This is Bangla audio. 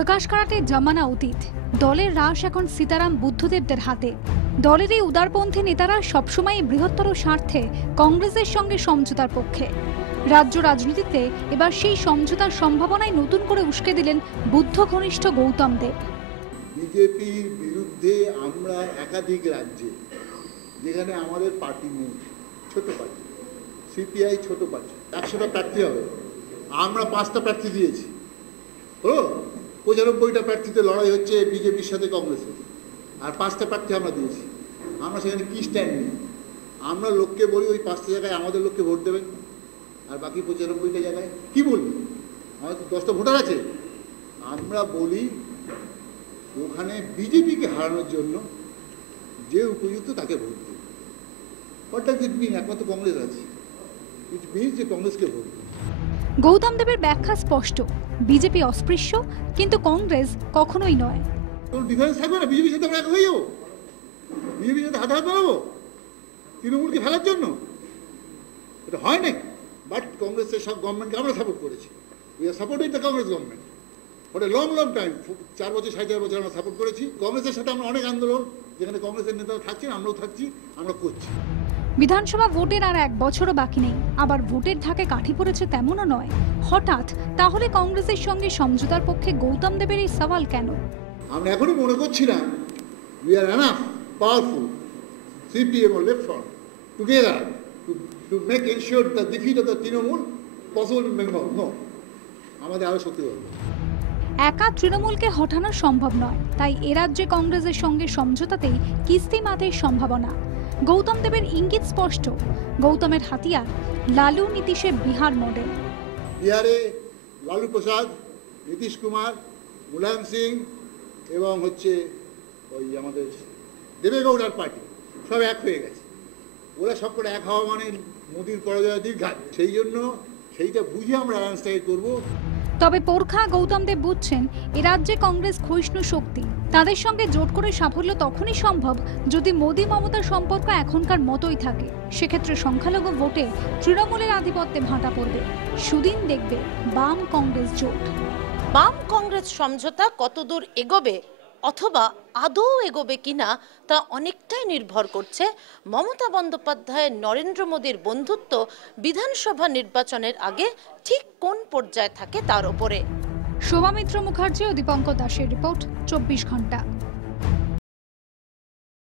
প্রকাশ কারাটে জমানা অতীত। দলের রাশ এখন সীতারাম বুদ্ধদেবদের হাতে। দলের এই উদারপন্থী নেতারা সবসময় বৃহত্তর স্বার্থে কংগ্রেসের সঙ্গে সমঝোতার পক্ষে। রাজ্য রাজনীতিতে এবার সেই সমঝোতার সম্ভাবনায় নতুন করে উস্কে দিলেন বুদ্ধ ঘনিষ্ঠ গৌতম দেব। বিজেপির বিরুদ্ধে আমরা একাধিক রাজ্যে, যেখানে আমাদের পার্টি নেই, ছোট পার্টি, সিপিআই ছোট পার্টি, 100টা প্রার্থী হবে, আমরা 5টা প্রার্থী দিয়েছি। 95টা প্রার্থীতে লড়াই হচ্ছে বিজেপির সাথে কংগ্রেসের, আর 5টা প্রার্থী আমরা দিয়েছি। আমরা সেখানে কি স্ট্যান্ড নিই? আমরা লোককে বলি ওই 5টা জায়গায় আমাদের লোককে ভোট দেবেন, আর বাকি 95টা জায়গায় কি বলবি? আমাদের তো 10টা ভোটার আছে। আমরা বলি ওখানে বিজেপিকে হারানোর জন্য যে উপযুক্ত তাকে ভোট দেবে। হোয়াট ডাজ ইট মিন? একমাত্র কংগ্রেস আছে, ইট মিনস যে কংগ্রেসকে ভোট দেবে। গৌতম দেবের ব্যাখ্যা স্পষ্ট, বিজেপি অস্পৃশ্য, কিন্তু কংগ্রেস কখনোই নয়। কোনো ডিফারেন্স থাকবে না? বিজেপির সাথে আমরা এক হয়ে যাবো, বিজেপির সাথে হাত বানাবো তৃণমূলকে ফেলার জন্য? এটা হয় নাকি? বাট কংগ্রেসের সব গভর্নমেন্টকে আমরা সাপোর্ট করেছি। We are supported the Congress government for a long time. 4 বছর 4.5 বছর আমরা সাপোর্ট করেছি কংগ্রেসের সাথে। আমরা অনেক আন্দোলন, যেখানে কংগ্রেসের নেতারা থাকছেন, আমরাও থাকছি, আমরা করছি। বিধানসভা ভোটের আর 1 বছরও বাকি নেই, আবার ভোটের ধাকে কাঠি পড়েছে তেমনও নয়। হঠাৎ তাহলে কংগ্রেসের সঙ্গে সমঝোতার পক্ষে গৌতম দেবের এই সওয়াল কেন? আমরা এখনই মনে করছিলাম we are enough powerful, CPM or left front together to make ensure the defeat of the Trinamool possible in Bengal. No, আমাদের আরো শক্তি হবে। একা তৃণমূলকে হটানো সম্ভব নয়, তাই এ রাজ্যে কংগ্রেসের সঙ্গে সমঝোতাতেই কিস্তি মাতের সম্ভাবনা। গৌতম দেবের ইঙ্গিত স্পষ্ট, গৌতমের হাতিয়ার লালু নীতিশের বিহার মডেল। বিহারে লালু প্রসাদ, নীতিশ কুমার, মুলায়ম সিং এবং ওই আমাদের দেবেগৌড়ার পার্টি সব এক হয়ে গেছে। ওরা সব করে এক হওয়া মানে মোদির পরাজয় দীর্ঘাত। সেই জন্য সেইটা বুঝে আমরা অ্যালায়েন্সটাকে করবো। তবে পোরখা গৌতম দেব বুঝছেন, এ রাজ্যে কংগ্রেস ক্ষয়িষ্ণু শক্তি। তাদের সঙ্গে জোট করে সাফল্য তখনই সম্ভব যদি মোদি মমতার সম্পর্ক এখনকার মতোই থাকে। সেক্ষেত্রে সংখ্যালঘু ভোটে তৃণমূলের আধিপত্যে ভাঁটা পড়বে। সুদিন দেখবে বাম কংগ্রেস জোট। বাম কংগ্রেস সমঝোতা কতদূর এগোবে অথবা আদৌ এগোবে কিনা তা অনেকটাই নির্ভর করছে মমতা বন্দ্যোপাধ্যায়ের নরেন্দ্র মোদীর বন্ধুত্ব বিধানসভা নির্বাচনের আগে ঠিক কোন পর্যায়ে থাকে তার উপরে। শোভা মিত্র মুখার্জি ও দীপঙ্কর দাসের রিপোর্ট, 24 ঘন্টা।